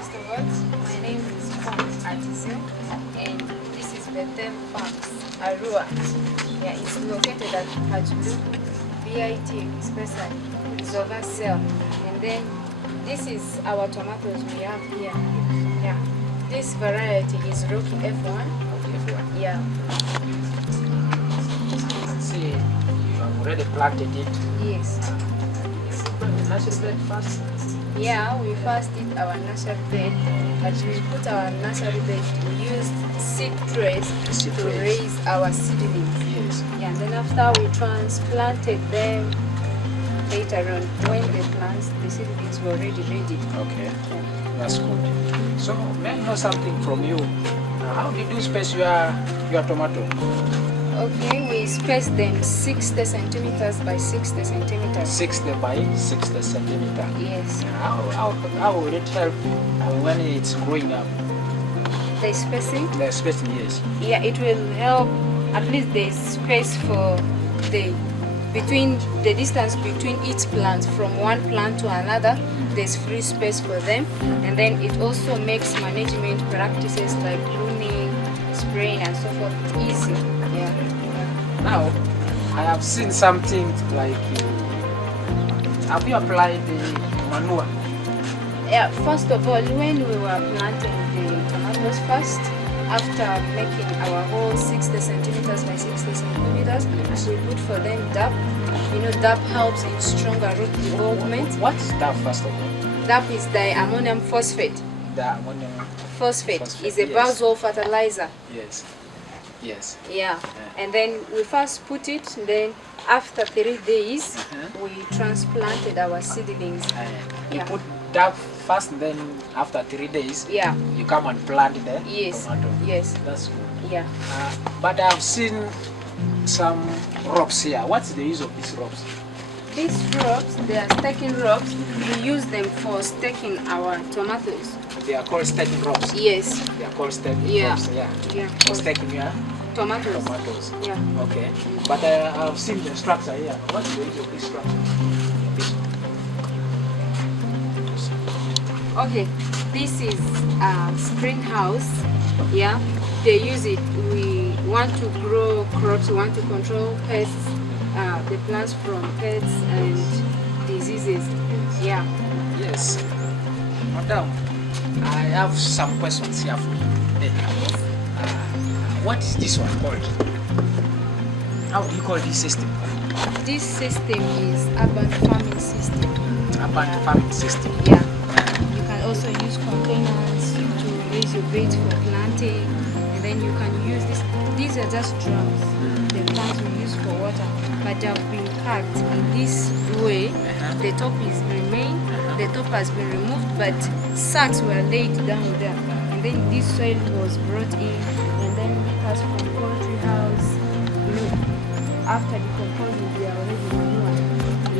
First of all, my name is Artisan, and this is Bethel Farms, Arua. Yeah, it's located at Hajulu, BIT, especially. It's over sale. And then this is our tomatoes we have here. Yeah, this variety is Rocky F1. F1. Yeah. Let's see, you have already planted it. Yes. Nursery bed first. Yeah, we first did our nursery bed, but we put our nursery bed, we used seed trays to raise our seedlings. Yes. Yeah, and then after we transplanted them later on, when the plants, the seedlings were already ready. Okay, Yeah. that's good. So, may I know something from you? How did you space your tomato? Okay, we spaced them 60 centimeters by 60 centimeters. 60 by 60 centimeter. Yes. How will it help when it's growing up? The spacing? The spacing, yes. Yeah, it will help. At least there's space for the distance between each plant, from one plant to another. There's free space for them, and then it also makes management practices like pruning, spraying, and so forth easy. Yeah. Now, I have seen something like, have you applied the manure? Yeah. First of all, when we were planting the tomatoes first, after making our hole 60 centimeters by 60 centimeters, we put for them DAP. You know, DAP helps in stronger root development. What's that first of all? DAP is diammonium phosphate. The ammonium Phosphate is a yes. basal fertilizer. Yes. Yes. Yeah. And then we first put it, then after 3 days, we transplanted our seedlings. You Yeah. put that first, then after 3 days, Yeah. you come and plant the Yes. tomato. Yes. That's good. Yeah. But I've seen some ropes here. What's the use of these ropes? These ropes, they are staking ropes. We use them for staking our tomatoes. They are called staking ropes. Yes. They are called staking Yeah. ropes. Yeah. Yeah. For staking your Tomatoes. tomatoes. Yeah. Okay. But I've seen the structure here. What's the use of this structure? Okay. This is a spring house. Yeah. They use it. We want to grow crops. We want to control pests. The plants from pests and diseases. Yeah. Yes. Madam, I have some questions here for you. What is this one called? How do you call this system? This system is urban farming system. Urban farming system. Yeah. You can also use containers to raise your beds for planting, and then you can use this. These are just drums. The plants we use for water, but they have been packed in this way. The top is remain. The top has been removed, but sacks were laid down there, and then this soil was brought in, and then because from poultry house, you know, after decomposing, they are already manure.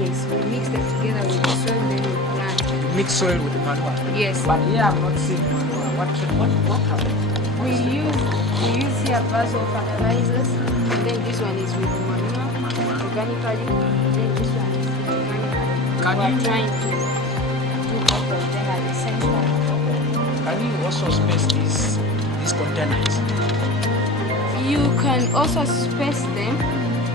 Yes, we mix them together with the soil, then we plant. Mix soil with manure. Yes. But here I'm not seeing manure. What happened? We use here basal fertilizers, and then this one is with manure, organically, and then this one is organically. Can we are you- trying to do both of them at the same time. Can you also space these containers? You can also space them,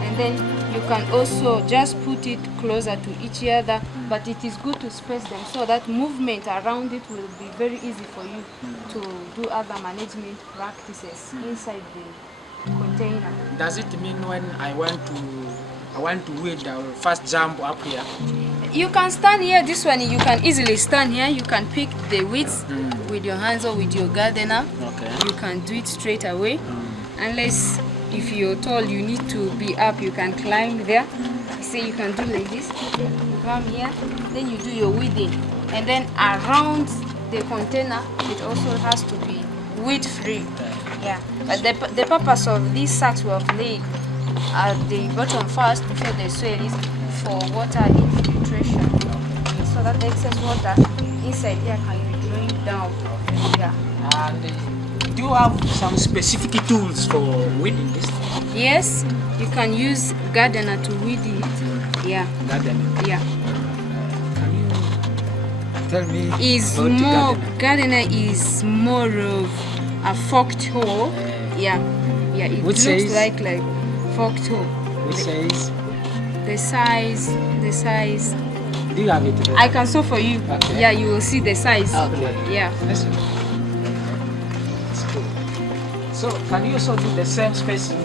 and then you can also just put it closer to each other, but it is good to space them so that movement around it will be very easy for you to do other management practices inside the container. Does it mean when I want to weed, I will first jump up here? You can stand here. This one you can easily stand here. You can pick the weeds with your hands or with your gardener. Okay. You can do it straight away. Unless if you're tall, you need to be up, you can climb there. See, you can do like this. You come here, then you do your weeding. And then around the container, it also has to be weed free. Yeah. But the purpose of these sacks we have laid at the bottom first before the soil is for water infiltration. So that the excess water inside here can be drained down. Yeah. And do you have some specific tools for weeding this? Yes, you can use gardener to weed it. Yeah. Gardening. Yeah. Can you tell me is about more the gardener is more of a forked hoe. Yeah, it Which looks says- like forked hoe. Which says, The size. do you have it there? I can sew for you. Okay. Yeah, you will see the size. Okay. Yeah. That's cool. So, can you also do the same spacing?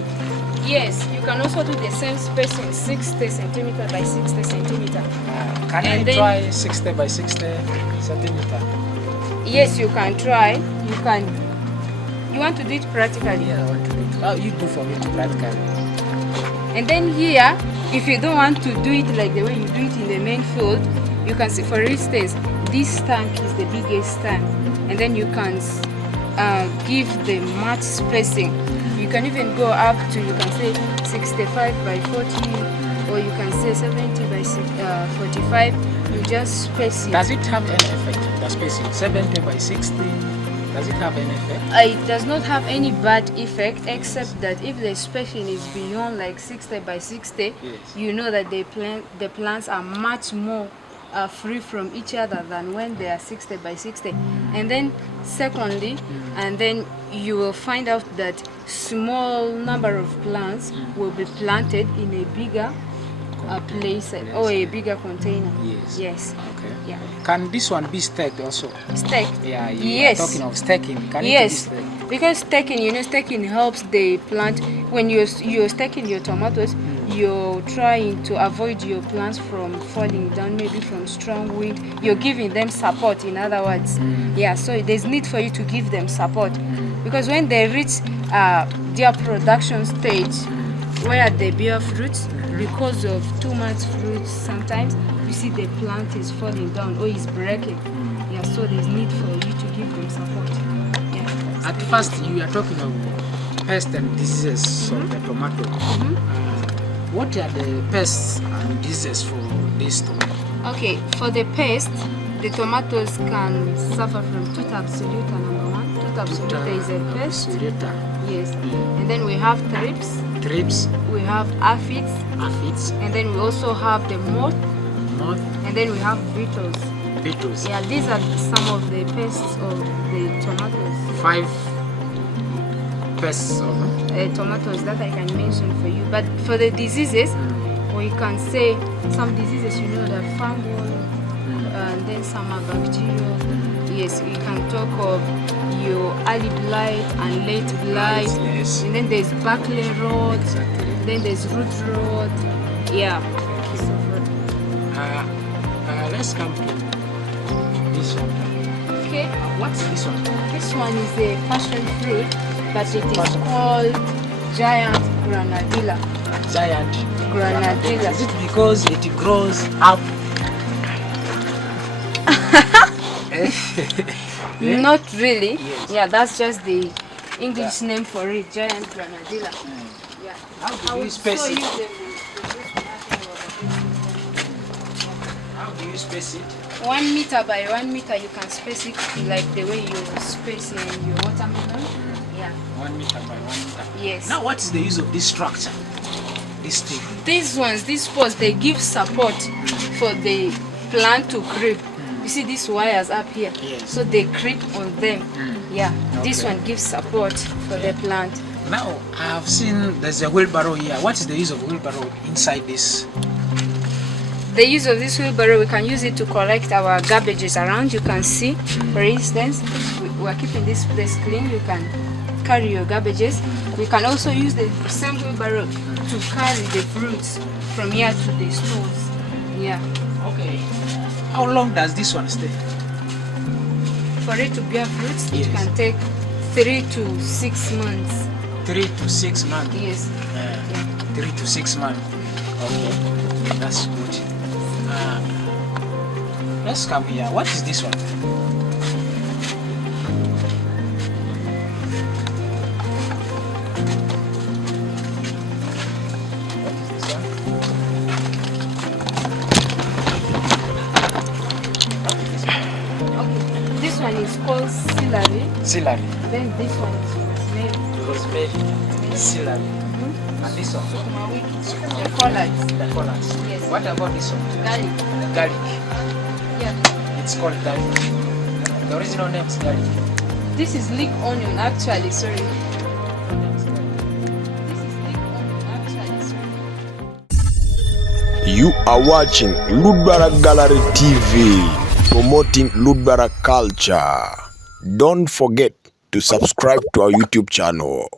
Yes, you can also do the same spacing, 60 centimeter by 60 centimeter. Can And I then- try 60 by 60 centimeter? Yes, you can try. You can. You want to do it practically. Yeah, I want to do it. Oh, you do for me to practical. And then here, if you don't want to do it like the way you do it in the main field, you can see, for instance, this tank is the biggest tank, and then you can give the match spacing. You can even go up to, you can say 65 by 40, or you can say 70 by 45. You just space it. Does it have any effect? The spacing 70 by 60. Does it have any effect? It does not have any bad effect, except that if the spacing is beyond like 60 by 60, Yes. you know that the plants are much more free from each other than when they are 60 by 60. And then secondly, and then you will find out that small number of plants will be planted in a bigger place or a bigger container. Yes. Okay. Yeah. Can this one be stacked also? Stacked. Yeah, you Yes. are talking of stacking. Can Yes, it be stacked? because stacking helps the plant. When you're stacking your tomatoes, you're trying to avoid your plants from falling down, maybe from strong wind. You're giving them support, in other words. Yeah, so there's need for you to give them support, because when they reach their production stage, where they bear fruits, because of too much fruit, sometimes you see the plant is falling down or is breaking. Yeah, so there's need for you to give them support. Yeah. At first, you are talking of pests and diseases of the tomato. What are the pests and diseases for this tomato? Okay, for the pest, the tomatoes can suffer from tooth absoluta, number one. Tooth absoluta is a pest. Absoluta. Yes. And then we have thrips, Thrips, we have aphids, aphids, and then we also have the moth, moth, and then we have beetles. beetles. Yeah, these are some of the pests of the tomatoes. 5 pests of Tomatoes that I can mention for you. But for the diseases, we can say some diseases, you know, the fungal, and then some are bacterial. Yes, we can talk of your early blight and late blight. Yes. And then there's Barkley rot, Exactly. then there's root rot. Yeah. Let's come to this one. Okay. What's this one? This one is a passion fruit, but it is called giant granadilla. Giant Granadilla. Is it because it grows up? Not really. Yes. Yeah, that's just the English name for it, giant granadilla. Yeah. How I do you will space show you it? How do you space it? 1 meter by 1 meter, you can space it like the way you space in your watermelon. Yeah. 1 meter by 1 meter. Yes. Now, what is the use of this structure? This thing. These ones, these posts, they give support for the plant to creep. You see these wires up here? Yes. So they creep on them. Yeah. This Okay. one gives support for the plant. Now, I have seen there's a wheelbarrow here. What is the use of wheelbarrow inside this? The use of this wheelbarrow, we can use it to collect our garbages around. You can see, for instance, we are keeping this place clean. You can carry your garbages. We can also use the same wheelbarrow to carry the fruits from here to the stores. Yeah. Okay. How long does this one stay? For it to bear fruits, Yes. it can take 3 to 6 months. 3 to 6 months. Yes. 3 to 6 months. Okay, that's good. Let's come here. What is this one? What is this one? Okay. This one is called celery. Celery. Then this one is rosemary. Rosemary. Celery. And this one? The collards. The collards. Yes. What about this one? Garlic. Garlic. Yeah. It's it's called garlic. The original name is garlic. This is leek onion, actually. Sorry. This is leek onion, actually. Sorry. You are watching Ludbara Gallery TV, promoting Ludbara culture. Don't forget to subscribe to our YouTube channel.